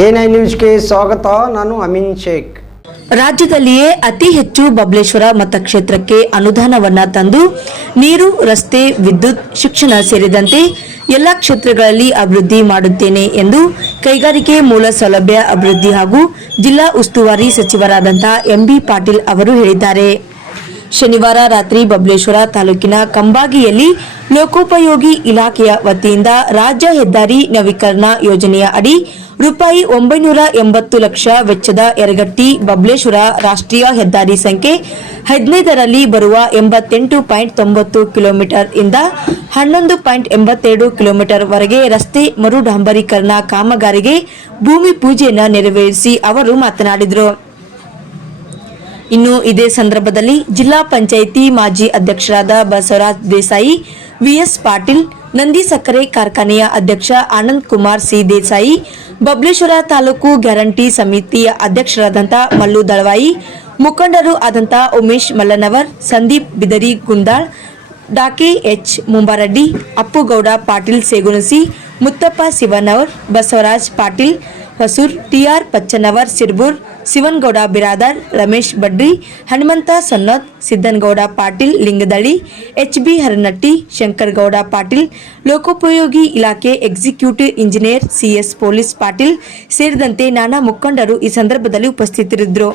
I ನ್ಯೂಸ್ಗೆ ಸ್ವಾಗತ, ನಾನು ಅಮಿನ್ ಶೇಖ್. ರಾಜ್ಯದಲ್ಲಿಯೇ ಅತಿ ಹೆಚ್ಚು ಬಬ್ಲೇಶ್ವರ ಮತಕ್ಷೇತ್ರಕ್ಕೆ ಅನುದಾನವನ್ನ ತಂದು ನೀರು, ರಸ್ತೆ, ವಿದ್ಯುತ್, ಶಿಕ್ಷಣ ಸೇರಿದಂತೆ ಎಲ್ಲ ಕ್ಷೇತ್ರಗಳಲ್ಲಿ ಅಭಿವೃದ್ಧಿ ಮಾಡುತ್ತೇನೆ ಎಂದು ಕೈಗಾರಿಕೆ ಮೂಲ ಸೌಲಭ್ಯ ಅಭಿವೃದ್ಧಿ ಹಾಗೂ ಜಿಲ್ಲಾ ಉಸ್ತುವಾರಿ ಸಚಿವರಾದಂತಹ ಎಂಬಿ ಪಾಟೀಲ್ ಅವರು ಹೇಳಿದ್ದಾರೆ. ಶನಿವಾರ ರಾತ್ರಿ ಬಬ್ಲೇಶ್ವರ ತಾಲೂಕಿನ ಕಂಬಾಗಿಯಲ್ಲಿ ಲೋಕೋಪಯೋಗಿ ಇಲಾಖೆಯ ವತಿಯಿಂದ ರಾಜ್ಯ ಹೆದ್ದಾರಿ ನವೀಕರಣ ಯೋಜನೆಯ ಅಡಿ ರೂಪಾಯಿ ಒಂಬೈನೂರ ಎಂಬತ್ತು ಲಕ್ಷ ವೆಚ್ಚದ ಯರಗಟ್ಟಿ ಬಬ್ಲೇಶ್ವರ ರಾಷ್ಟ್ರೀಯ ಹೆದ್ದಾರಿ ಸಂಖ್ಯೆ ಹದಿನೈದರಲ್ಲಿ ಬರುವ ಎಂಬತ್ತೆಂಟು ಪಾಯಿಂಟ್ ತೊಂಬತ್ತು ಕಿಲೋಮೀಟರ್ ಇಂದ ಹನ್ನೊಂದು ಪಾಯಿಂಟ್ ಎಂಬತ್ತೆರಡು ಕಿಲೋಮೀಟರ್ ವರೆಗೆ ರಸ್ತೆ ಮರು ಡಾಂಬರೀಕರಣ ಕಾಮಗಾರಿಗೆ ಭೂಮಿ ಪೂಜೆಯನ್ನು ನೆರವೇರಿಸಿ ಅವರು ಮಾತನಾಡಿದರು. ಇನ್ನು ಇದೇ ಸಂದರ್ಭದಲ್ಲಿ ಜಿಲ್ಲಾ ಪಂಚಾಯಿತಿ ಮಾಜಿ ಅಧ್ಯಕ್ಷರಾದ ಬಸವರಾಜ್ ದೇಸಾಯಿ, ವಿಎಸ್ ಪಾಟೀಲ್, ನಂದಿ ಸಕ್ಕರೆ ಕಾರ್ಖಾನೆಯ ಅಧ್ಯಕ್ಷ ಆನಂದ್ ಕುಮಾರ್ ಸಿ ದೇಸಾಯಿ, ಬಬ್ಲೇಶ್ವರ ತಾಲೂಕು ಗ್ಯಾರಂಟಿ ಸಮಿತಿಯ ಅಧ್ಯಕ್ಷರಾದಂಥ ಮಲ್ಲು ದಳವಾಯಿ, ಮುಖಂಡರು ಆದಂಥ Umesh Mallanavar, Sandeep Bidari Gundal Dake H Mumbareddy, Appugouda Patil Segunasi, Muttappa Shivanavar, Basavaraj Patil, Hosur TR Pachchanavar Sirbur, Shivangouda Biradar, Ramesh Badri, Hanumanta Sannat, Siddangouda Patil Lingadalli, H B Haranatti, Shankaragouda Patil, ಲೋಕೋಪಯೋಗಿ ಇಲಾಖೆ executive engineer CS police Patil ಸೇರಿದಂತೆ ನಾನಾ ಮುಖಂಡರು ಈ ಸಂದರ್ಭದಲ್ಲಿ ಉಪಸ್ಥಿತರಿದ್ದರು.